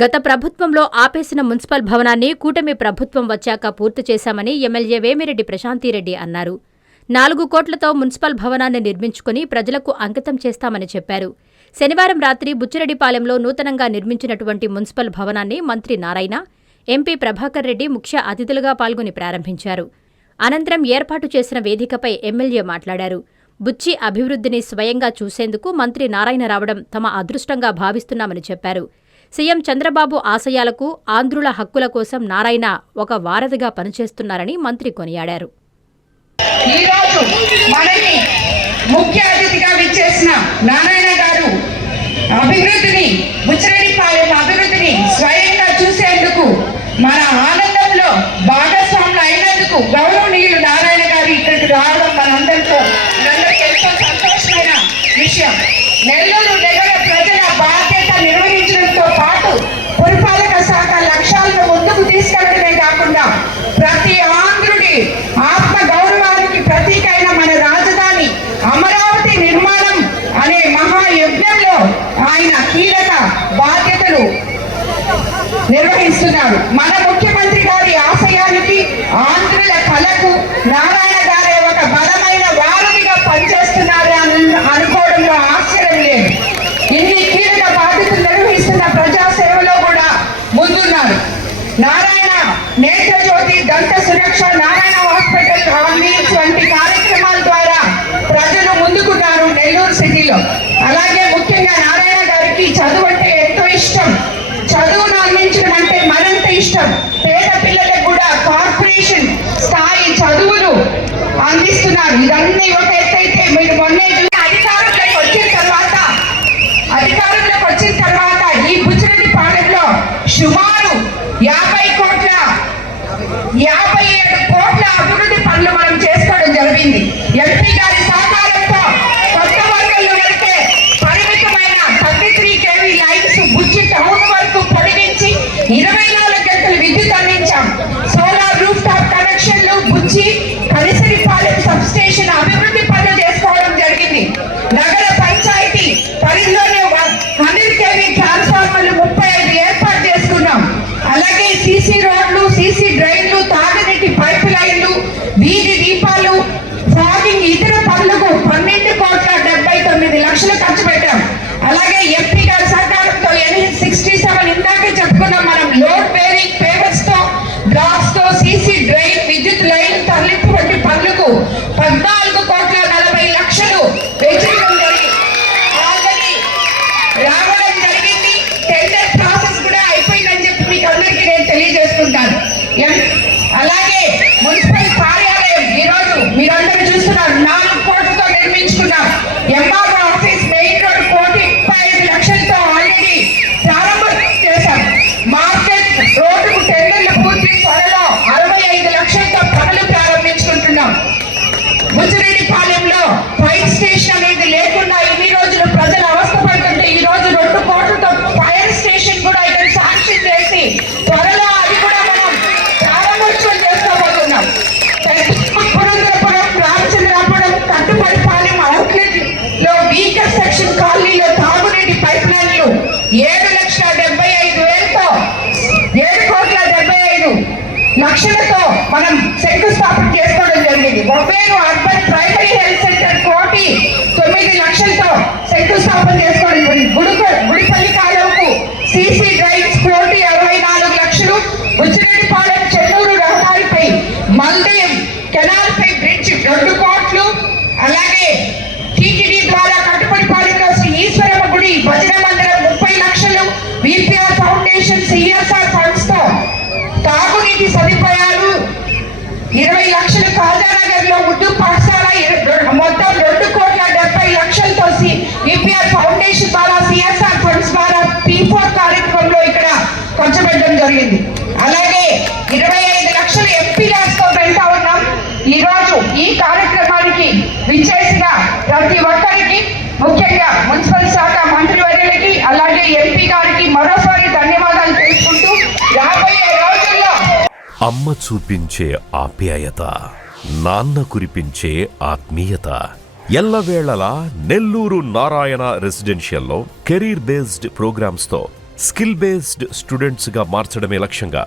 గత ప్రభుత్వంలో ఆపేసిన మున్సిపల్ భవనాన్ని కూటమి ప్రభుత్వం వచ్చాక పూర్తి చేశామని ఎమ్మెల్యే వేమిరెడ్డి ప్రశాంతిరెడ్డి అన్నారు. 4 కోట్లతో మున్సిపల్ భవనాన్ని నిర్మించుకుని ప్రజలకు అంకితం చేస్తామని చెప్పారు. శనివారం రాత్రి బుచ్చిరెడ్డిపాలెంలో నూతనంగా నిర్మించినటువంటి మున్సిపల్ భవనాన్ని మంత్రి నారాయణ, ఎంపీ ప్రభాకర్ రెడ్డి ముఖ్య అతిథులుగా పాల్గొని ప్రారంభించారు. అనంతరం ఏర్పాటు చేసిన వేదికపై ఎమ్మెల్యే మాట్లాడారు. బుచ్చి అభివృద్ధిని స్వయంగా చూసేందుకు మంత్రి నారాయణ రావడం తమ అదృష్టంగా భావిస్తున్నామని చెప్పారు. సీఎం చంద్రబాబు ఆశయాలకు, ఆంధ్రుల హక్కుల కోసం నారాయణ ఒక వారధిగా పనిచేస్తున్నారని మంత్రి కొనియాడారు. ఈరోజు మనకి ముఖ్య అతిథిగా విచ్చేసిన నారాయణ గారు అభివృద్ధిని, బుచ్చిరెడ్డిపాలెం అభివృద్ధిని స్వయంగా చూసేందుకు మన ఆనందంలో భాగస్వాములు అయినందుకు గౌరవనీయులు నారాయణ గారు ఇక్కడికి రావడం మనందరితో ఎంతో సంతోషమైన విషయం. నెల్లూరు నగర ప్రజల బాధ్యత నిర్వహించడంతో పాటు పురపాలక శాఖ లక్ష్యాలను ముందుకు తీసుకెళ్లడమే కాకుండా ప్రతి ఆంధ్రుడి ఆత్మ గౌరవానికి ప్రతీకైన మన రాజధాని అమరావతి నిర్మాణం అనే మహాయజ్ఞంలో ఆయన కీలక బాధ్యతలు నిర్వహిస్తున్నారు. మన ముఖ్యమంత్రి గారి ఆశయానికి, ఆంధ్రుల కళకు నారాయణ గారే ఒక బలమైన వారధిగా పనిచేస్తున్నారు అనుకోవడంలో ఆశ్చర్యం లేదు. ఇన్ని కీలక బాధ్యతలు నిర్వహిస్తున్న ప్రజాసేవలో కూడా ముందున్నారు. నారాయణ నేత్రజ్యోతి, దంత సురక్ష, నారాయణ హాస్పిటల్ వంటి కార్యక్రమాల ద్వారా ప్రజలు ముందుకున్నారు నెల్లూరు సిటీలో. అలాగే ముఖ్యంగా నారాయణ గారికి చదువు అంటే ఎంతో ఇష్టం. చదువును అందించడం అంటే మరింత ఇష్టం. పేద పిల్లలకు కూడా కార్పొరేషన్ స్థాయి చదువులు అందిస్తున్నారు. ఇదన్నీ ఒక ఎత్తైతే మీరు మొన్నే అధికారంలోకి వచ్చిన తర్వాత ఈ బుచ్చిరెడ్డిపాలెంలో సుమారు 57 కోట్ల అభివృద్ధి పనులు మనం చేసుకోవడం జరిగింది. ఎంపీ గారి సహకారంతో కొత్త వర్గంలో వరకే పరిమితమైన 33 kV లైన్స్ బుచ్చి టౌన్ వరకు పొడిగించి 24 గంటలు విద్యుత్ అందించాం. సోలార్ రూఫ్ టాప్ కనెక్షన్లు, బుచ్చి కలిసిరిపాలెం సబ్ స్టేషన్ అభివృద్ధి పనులు చేసుకోవడం జరిగింది. నగర పంచాయతీ పరిధిలోనే 100 kV ట్రాన్స్ఫార్మర్లు 35 ఏర్పాటు చేసుకున్నాం. అలాగే సీసీ రోడ్లు, సీసీ డ్రైన్లు, తాగునీటి పైప్ లైన్లు, వీధి దీపాలు, ఫాగింగ్, ఇతర పనులకు 12,79 లక్షలు ఖర్చు పెట్టాం. అలాగే ఎంపీ గారి సహకారంతో 67 ఇందాకే చెప్పుకున్నాం మనం, లోడ్ బేరింగ్ పేవర్స్ తో, గ్రాఫ్స్ తో, సీసీ డ్రైన్, విద్యుత్ లైన్ తరలింపు వంటి పనులకు 14,40 లక్షలు వెచ్చించడం రావడం జరిగింది. టెండర్ ప్రాసెస్ కూడా అయిపోయిందని చెప్పి మీకు అందరికీ నేను తెలియజేసుకుంటాను. అలాగే మున్సిపల్ కార్యాలయం ఈరోజు మీరందరూ చూస్తున్నారు, 4 కోట్లతో నిర్మించుకున్నాం. ఎంఆర్ఓ ఆఫీస్ మెయిన్ రోడ్ 1,35 లక్షలతో ఆల్రెడీ ప్రారంభం చేశాం. మార్కెట్ రోడ్డుకు టెండర్లు పూర్తి, త్వరలో 65 లక్షలతో పనులు ప్రారంభించుకుంటున్నాం. బుచ్చిరెడ్డిపాలెంలో ఫైర్ స్టేషన్ అనేది లేకుండా ఇన్ని రోజులు ప్రజలు అవస్థపడుతుంటే ఈ రోజు 2 కోట్లతో ఫైర్ స్టేషన్ కూడా ఇక్కడ శాంక్షన్ చేసి త్వరలో అది కూడా మనం ప్రారంభోత్సవం చేసుకోబోతున్నాం. పురంధరపురం, రామచంద్రాపురం, కట్టుబడిపాలెం అవుట్లెట్ లో వీకర్ సెక్షన్ కాలనీలో తాగునీటి పైప్ లైన్లు 7,75,000తో 7,75 లక్షలతో మనం శంకుస్థాపన చేసుకోవడం జరిగింది. బొబ్బేరు అర్బన్ ప్రైమరీ హెల్త్ సెంటర్ 9 లక్షలతో శంకుస్థాపన చేసుకోవడం జరిగింది. గుడిపల్లి కాలువకు సీసీ డ్రైన్స్ 64 లక్షలు. బుచ్చిరెడ్డిపాలెం చెన్నూరు రహదారిపై మల్దయం కెనాల్ పై బ్రిడ్జ్ 2 కోట్లు. అలాగే టీటీడీ ద్వారా కట్టుబడిపాలెంలో శ్రీ ఈశ్వరమ్మ గుడి భజన మందిరం 30 లక్షలు. విపిఆర్ ఫౌండేషన్ సిఎస్ఆర్ ఫండ్స్ తో తాగునీటి సదుపాయాలు 20 లక్షలు. కాజానగర్ లో ఉర్దూ పాఠశాల మొత్తం 2,70 లక్షలతో విపిఆర్ ఫౌండేషన్ ద్వారా సిఎస్ఆర్ ఫండ్స్ ద్వారా P4 కార్యక్రమంలో ఇక్కడ ఖర్చు పెట్టడం జరిగింది. అలాగే 25 లక్షలు ఎంపీ తో వెళ్తా ఉన్నాం. ఈ రోజు ఈ కార్యక్రమానికి విచ్చేసిన ప్రతి ఒక్కరికి, ముఖ్యంగా మున్సిపల్ శాఖ మంత్రివర్యులకి అలాగే ఎంపీ గారికి మరోసారి ధన్యవాదాలు తెలుసుకుంటూ రాబోయే రోజుల్లో అమ్మ చూపించే ఆప్యాయత, నాన్న కురిపించే ఆత్మీయత ఎల్లవేళలా నెల్లూరు నారాయణ రెసిడెన్షియల్లో కెరీర్ బేస్డ్ ప్రోగ్రామ్స్ తో స్కిల్ బేస్డ్ స్టూడెంట్స్ గా మార్చడమే లక్ష్యంగా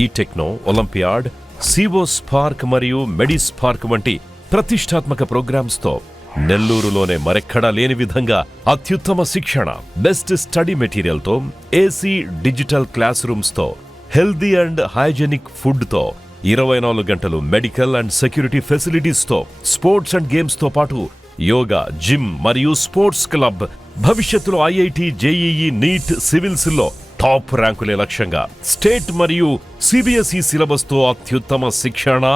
ఈ టెక్నో, ఒలింపియాడ్, సివో స్పార్క్ మరియు మెడి స్పార్క్ వంటి ప్రతిష్టాత్మక ప్రోగ్రామ్స్ తో నెల్లూరులోనే మరెక్కడా లేని విధంగా అత్యుత్తమ శిక్షణ, బెస్ట్ స్టడీ మెటీరియల్ తో, ఏసీ డిజిటల్ క్లాస్ రూమ్స్ తో, హెల్దీ అండ్ హైజెనిక్ ఫుడ్ తో, 24 గంటలు మెడికల్ అండ్ సెక్యూరిటీ ఫెసిలిటీస్ తో, స్పోర్ట్స్ అండ్ గేమ్స్ తో పాటు యోగా, జిమ్ మరియు స్పోర్ట్స్ క్లబ్, భవిష్యత్తులో ఐఐటి, జేఈఈ, నీట్, సివిల్స్ లో టాప్ ర్యాంకులే లక్ష్యంగా స్టేట్ మరియు సిబిఎస్ఈ సిలబస్ తో అత్యుత్తమ శిక్షణ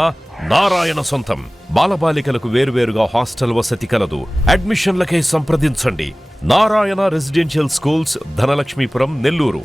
నారాయణ సొంతం. బాలబాలికలకు వేర్వేరుగా హాస్టల్ వసతి కలదు. అడ్మిషన్లకై సంప్రదించండి. Narayana residential schools, Dhanalakshmipuram, Nellore.